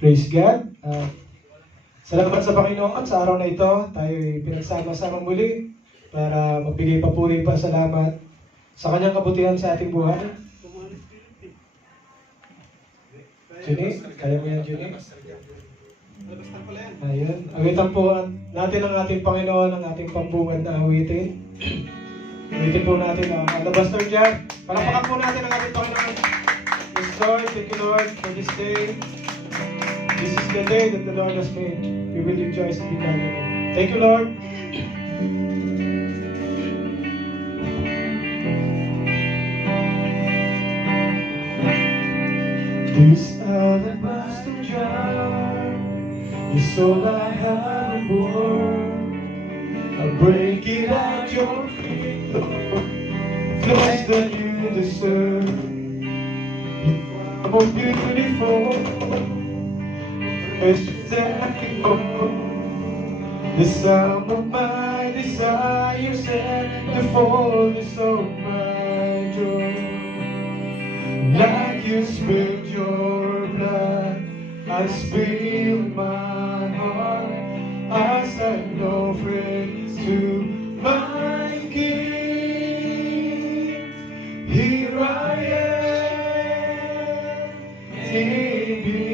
Praise God. Salamat sa Panginoon at sa araw na ito, tayo ay pinagsama-sama muli para magbigay papuri pa salamat sa kanyang kabutihan sa ating buhay. Junie, kaya mo yan, Junie? Ayun. Awitan po natin ang ating Panginoon, ang ating pambungad na awitin. Awitin po natin ang Alabaster Jack. Palakpakan po natin ang ating Panginoon. Yes, Lord, thank you, Lord, for this day. This is the day that the Lord has made. We will rejoice and be glad in it. Thank you, Lord. This alabaster jar is all I have on board. I'll break it at your feet, Lord. Less than you deserve. I'm more beautiful. Questions that I can go. The sum of my desires and the fullness of my joy. Like you spilled your blood, I spill my heart as I offer to my King. Here I am, take me.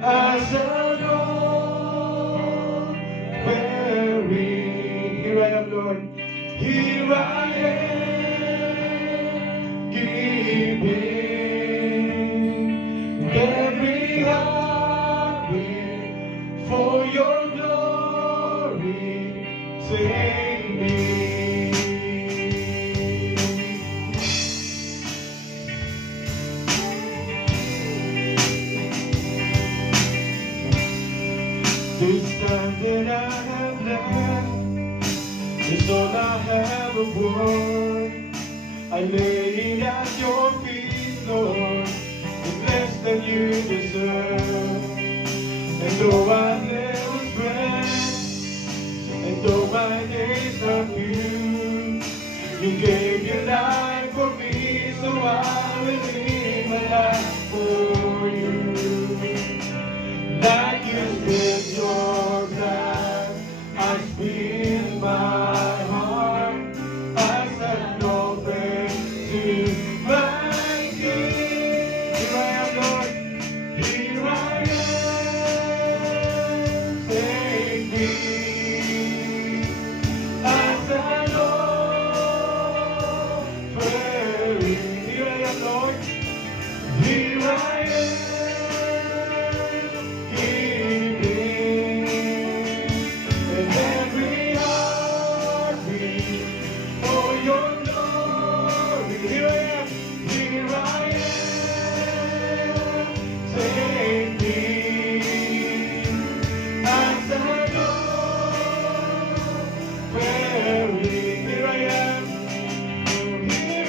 As an offering, here I am, Lord. Here I am, giving every heartbeat for your glory. Take me. This time that I have left is all I have of worth. I lay it at your feet, Lord, it's less than you deserve. And though I never spend, and though my days are few, you gave your life for me, so I will live my life for you. Like you spilled your blood, I spill my heart as an offering to my King. Here I am, Lord. Here I am. Take me as an offering. Here I am, Lord. Here I am. Here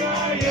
I am,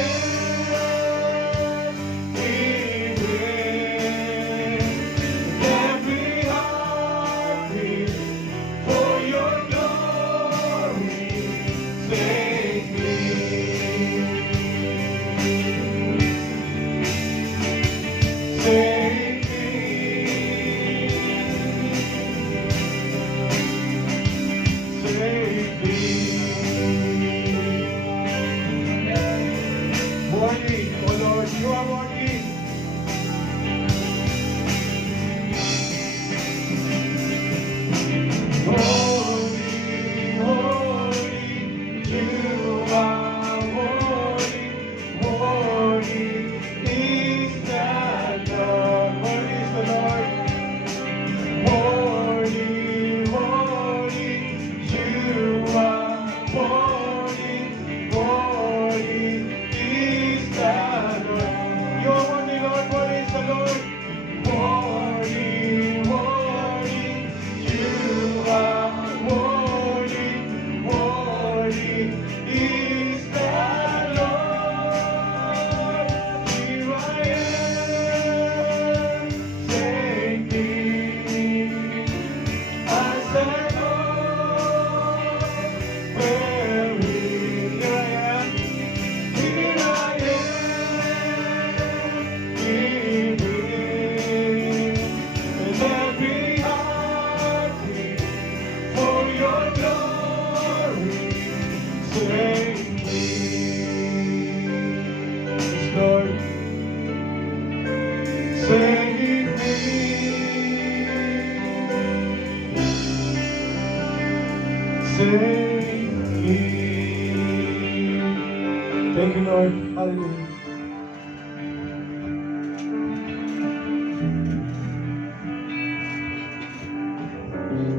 Lord. Hallelujah.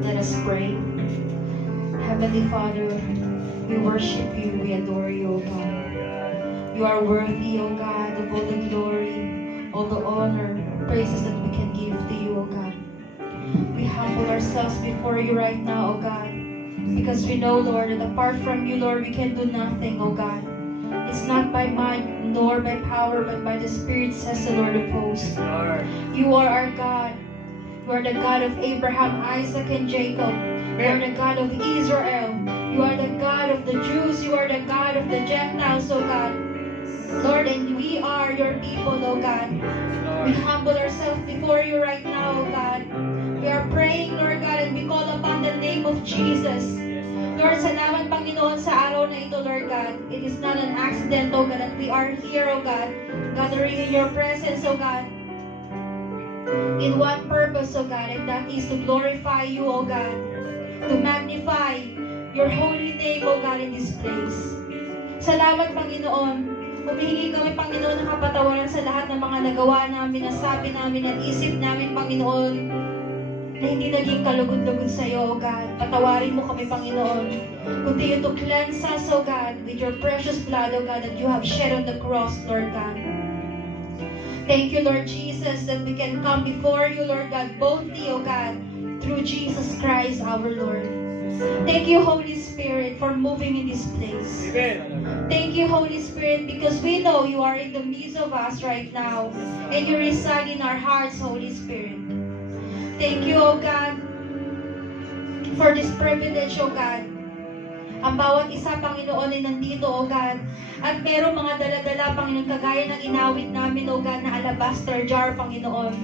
Let us pray. Heavenly Father, we worship you, we adore you, O God. You are worthy, O God, of all the glory, all the honor, praises that we can give to you, O God. We humble ourselves before you right now, O God, because we know, Lord, that apart from you, Lord, we can do nothing, O God. It's not by might nor by power, but by the Spirit, says the Lord of hosts. You are our God. You are the God of Abraham, Isaac, and Jacob. You are the God of Israel. You are the God of the Jews. You are the God of the Gentiles, O God. Lord, and we are your people, O God. We humble ourselves before you right now, O God. We are praying, Lord God, and we call upon the name of Jesus. Lord, salamat, Panginoon, sa araw na ito, Lord God. It is not an accident, O God, that we are here, O God, gathering in your presence, O God. In one purpose, O God, and that is to glorify you, O God, to magnify your holy name, O God, in this place. Salamat, Panginoon. Humihingi kami, Panginoon, ng kapatawaran sa lahat ng mga nagawa namin, nasabi namin, at isip namin, Panginoon, na hindi naging kalugod-lugod sa iyo, O God. Patawarin mo kami, Panginoon. Continue to cleanse us, O God, with your precious blood, O God, that you have shed on the cross, Lord God. Thank you, Lord Jesus, that we can come before you, Lord God, boldly, O God, through Jesus Christ, our Lord. Thank you, Holy Spirit, for moving in this place. Amen. Thank you, Holy Spirit, because we know you are in the midst of us right now, and you reside in our hearts, Holy Spirit. Thank you, O God, for this privilege, O God. Ang bawat isa, Panginoon, ay nandito, O God. At merong mga dala-dala, Panginoon, kagaya ng inawit namin, O God, na alabaster jar, Panginoon.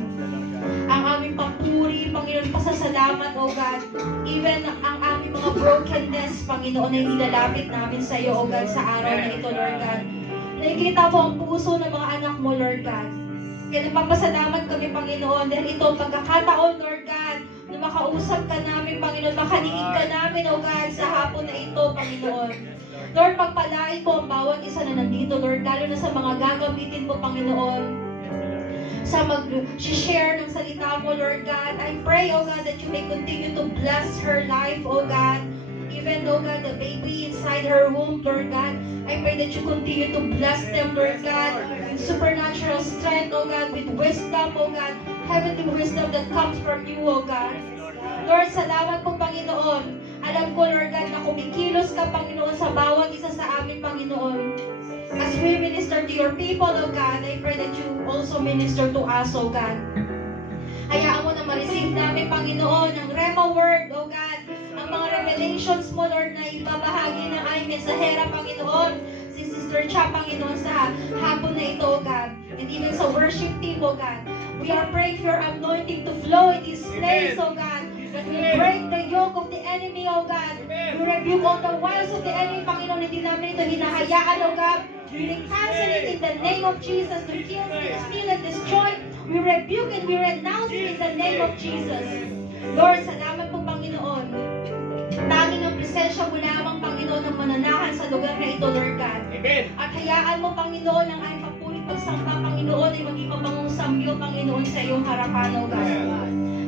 Ang aming papuri, Panginoon, pasasalamat, O God. Even ang aming mga brokenness, Panginoon, ay nilalapit namin sa iyo, O God, sa araw na ito, Lord God. Nakikita mo ang puso ng mga anak mo, Lord God. Kaya nagpapasalamat kami, Panginoon, dahil ito ang pagkakataon, Lord God, na makausap ka namin, Panginoon, makaniig ka namin, O God, sa hapon na ito, Panginoon. Lord, pagpalain mo ang bawat isa na nandito, Lord, lalo na sa mga gagamitin mo, Panginoon, sa mag-share ng salita mo, Lord God. I pray, O God, that you may continue to bless her life, O God. Even, O God, the baby inside her womb, Lord God, I pray that you continue to bless them, Lord God, with supernatural strength, O God, with wisdom, O God, heavenly wisdom that comes from you, O God. Lord, salamat po, Panginoon. Alam ko, Lord God, na kumikilos ka, Panginoon, sa bawat isa sa amin, Panginoon. As we minister to your people, O God, I pray that you also minister to us, O God. Hayaan mo na ma-receive namin, Panginoon, ang Rema Word, O God, ang mga revelations mo, Lord, na ibabahagi ng aming mensahera, Panginoon, si Sister Cha, Panginoon, sa hapon na ito, O God, and even sa worship team, O God. We are praying for your anointing to flow in this place, O God, that we break the yoke of the enemy, O God. We rebuke all the wiles of the enemy, Panginoon, hindi namin ito hinahayaan, O God. We cancel it in the name of Jesus to kill, steal, and destroy. We rebuke and we renounce it in the name of Jesus. Lord, salamat po, Panginoon. Tanging ang presensya mo lamang, Panginoon, ang mananahan sa lugar na ito, Lord God. Amen. At hayaan mo, Panginoon, ang aming papulit pagsamba, Panginoon, ay maging mabangong samyo, Panginoon, sa iyong harapan, O God.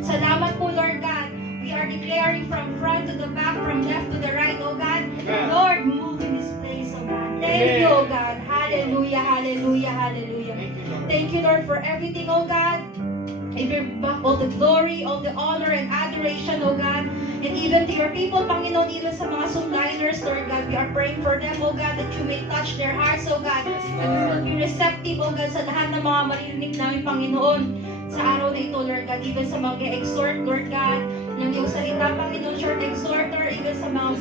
Salamat po, Lord God. We are declaring from front to the back, from left to the right, O God. Lord, move in this place, O God. Thank you, O God. Hallelujah, hallelujah, hallelujah. Thank you, Lord, for everything, O God. All the glory, all the honor and adoration, O God. And even to your people, Panginoon, even sa mga Zoomliners, Lord God, we are praying for them, O God, that you may touch their hearts, O God. And we will be receptive, O God, sa lahat ng mga maririnig namin, Panginoon, sa araw na ito, Lord God. Even sa mga exhort, Lord God, ng iyong salita, Panginoon, short exhorter, even sa mga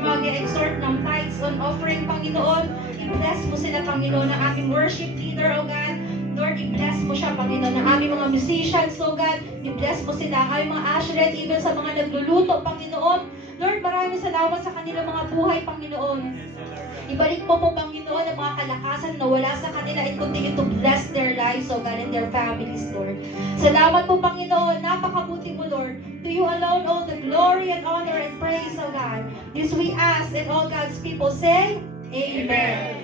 mag-exhort ng tithes on offering, Panginoon. I-bless mo sila, Panginoon, ng aming worship leader, O God. Lord, i-bless mo siya, Panginoon, ng aming mga musicians, O God. I-bless mo sila, ang aming mga usherette, even sa mga nagluluto, Panginoon. Lord, maraming salamat sa kanilang mga buhay, Panginoon. Ibalik mo po, Panginoon, ang mga kalakasan na wala sa kanila and continue to bless their lives, O God, and their families, Lord. Salamat po, Panginoon. Napakabuti mo, Lord. To you alone all the glory and honor and praise, O God. This we ask, and all God's people say, Amen.